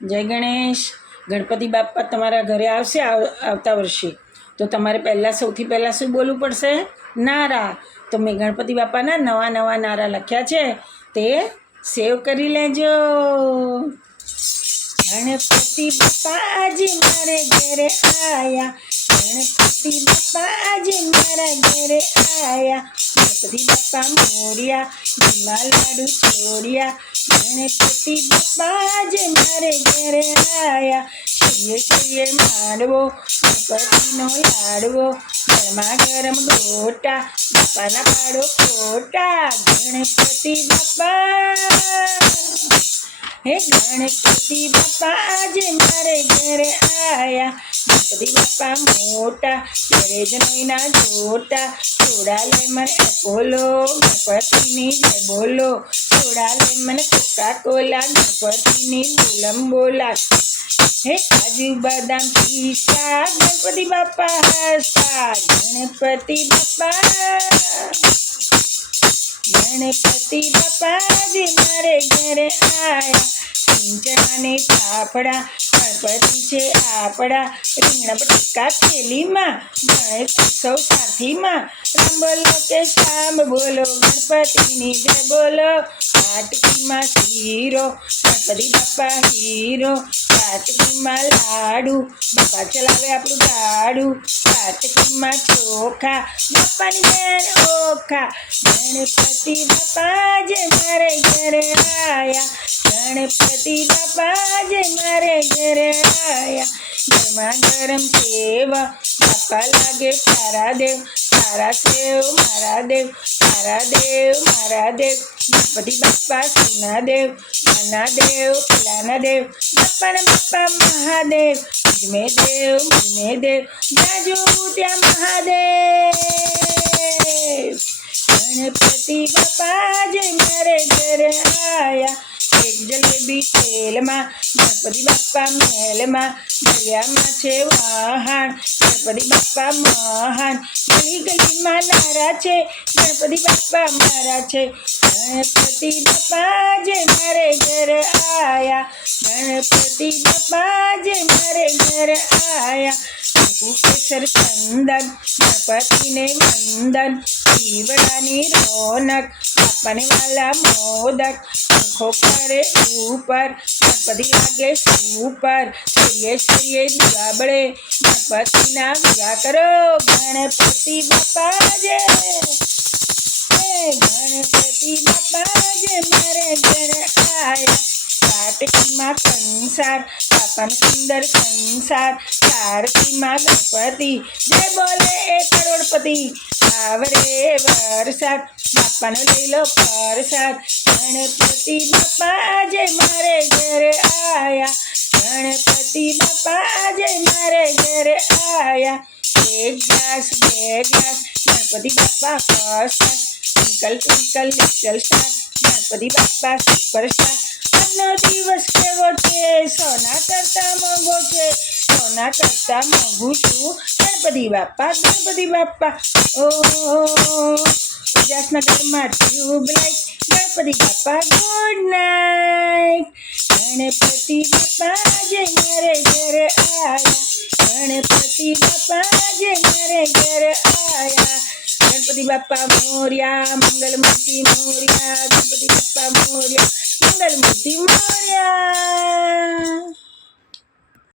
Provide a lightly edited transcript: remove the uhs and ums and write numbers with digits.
જય ગણેશ. ગણપતિ બાપ્પા તમારા ઘરે આવશે આવતા વર્ષે, તો તમારે સૌથી પહેલાં શું બોલવું પડશે? નારા. તો મેં ગણપતિ બાપ્પાના નવા નવા નારા લખ્યા છે, તે સેવ કરી લેજો. ગણપતિ બાપ્પા આજે મારે ઘરે આયા, ગણપતિ બાપ્પા આજે મારા ઘરે આયા, ગણપતિ બાપ્પા મોર્યા, ઘીમાં લાડુ છોડ્યા, ગણપતિ બાપ્પા આજે મારે ઘરે આયા, કરીએ કરીએ માંડવો, ગણપતિનો લાડવો, ગરમા ગરમ ગોટા, બાપાના પાડો ખોટા, ગણપતિ બાપ્પા હે ગણપતિ બાપ્પા આજે મારે ઘરે આયા, ગણપતિ બાપ્પા મોટા, ઘરે જનોઈના જોટા, થોડા લે મને બોલો, ગણપતિની જય બોલો, થોડા લે મને કોકા કોલા, ગણપતિની બોલમ બોલા, હે કાજુ બદામ પિસ્તા, ગણપતિ બાપ્પા હસતા, ગણપતિ બાપ્પા ગણપતિ બાપ્પા આજે મારે ઘરે આયા, ચણાની ફાફડા, ગણપતિ છે આપણા, રીંગણા બટાકા થેલીમાં, ગણેશ ઉત્સવ સાથીમાં, રામ બોલો કે શ્યામ બોલો, ગણપતિની જય બોલો, વાટકીમાં શીરો, ગણપતિ બાપ્પા હીરો, વાટકીમાં લાડુ, બાપા ચલાવે આપણું ગાડું, વાટકીમાં ચોખા, બાપાની બેન ઓખા, ગણપતિ બાપ્પા જે મારે ઘરે આયા, ગણપતિ બાપ્પા જે મારે ઘરે આયા, ગરમા ગરમ સેવ, બાપા લાગે તારા દેવ, તારા સેવ મારા દેવ, તારા દેવ મારા દેવ, ગણપતિ બાપ્પા સુના દેવ, નાના દેવ પેલાના દેવ, બાપાના બાપ્પા મહાદેવ, મુજમે દેવ જ્યાં જોવું ત્યાં મહાદેવ, ગણપતિ બાપ્પા જે મારે ઘરે આયા, એક જલેબી તેલમાં, ગણપતિ બાપ્પા મહેલમાં, દરિયામાં છે વહાણ, ગણપતિ બાપ્પા મહાન, ગલી ગલીમાં નારા છે, ગણપતિ બાપ્પા મારા છે, ગણપતિ બાપ્પા જે મારે ઘરે આયા, ગણપતિ બાપ્પા જે મારે ઘરે આયા, કેસર ચંદન, ગણપતિને વંદન, દીવડાની રોનક, બાપાને વાલા મોદક, આંખો કરે ઉપર, ગણપતિ લાગે સુપર, સૂર્ય સૂર્ય દિવાબળે, ગણપતિના વિવાહ કરો, ગણપતિ બાપ્પા જે ગણપતિ બાપ્પા જે મારે ઘરે આયા, વાટકીમાં કંસાર, બાપાનો સુંદર સંસાર, આરતીમાં ગણપતિ જય બોલે એ કરોડપતિ, આવરે વરસાદ, બાપાનો લઈ લો પ્રસાદ, ગણપતિ બાપ્પા જે મારે ઘરે આયા, ગણપતિ બાપ્પા જે મારે ઘરે આયા, એક ગ્લાસ બે glass, Ganpati Bappa first class, twinkle twinkle little star, Ganpati Bappa superstar, આજનો દિવસ કેવો છે, સોના કરતા મોંઘો છે, સોના કરતા મોંઘું છું, ગણપતિ બાપ્પા ઉજાસનગરમાં tube light, Ganpati Bappa good night, Ganpati Bappa જે મારે ઘરે આયા, ગણપતિ બાપ્પા જે મારે ઘરે આયા, ગણપતિ બાપ્પા મોર્યા, મંગલમૂર્તિ મોર્યા, ગણપતિ બાપ્પા મોર્યા, મંગલમૂર્તિ મોર્યા.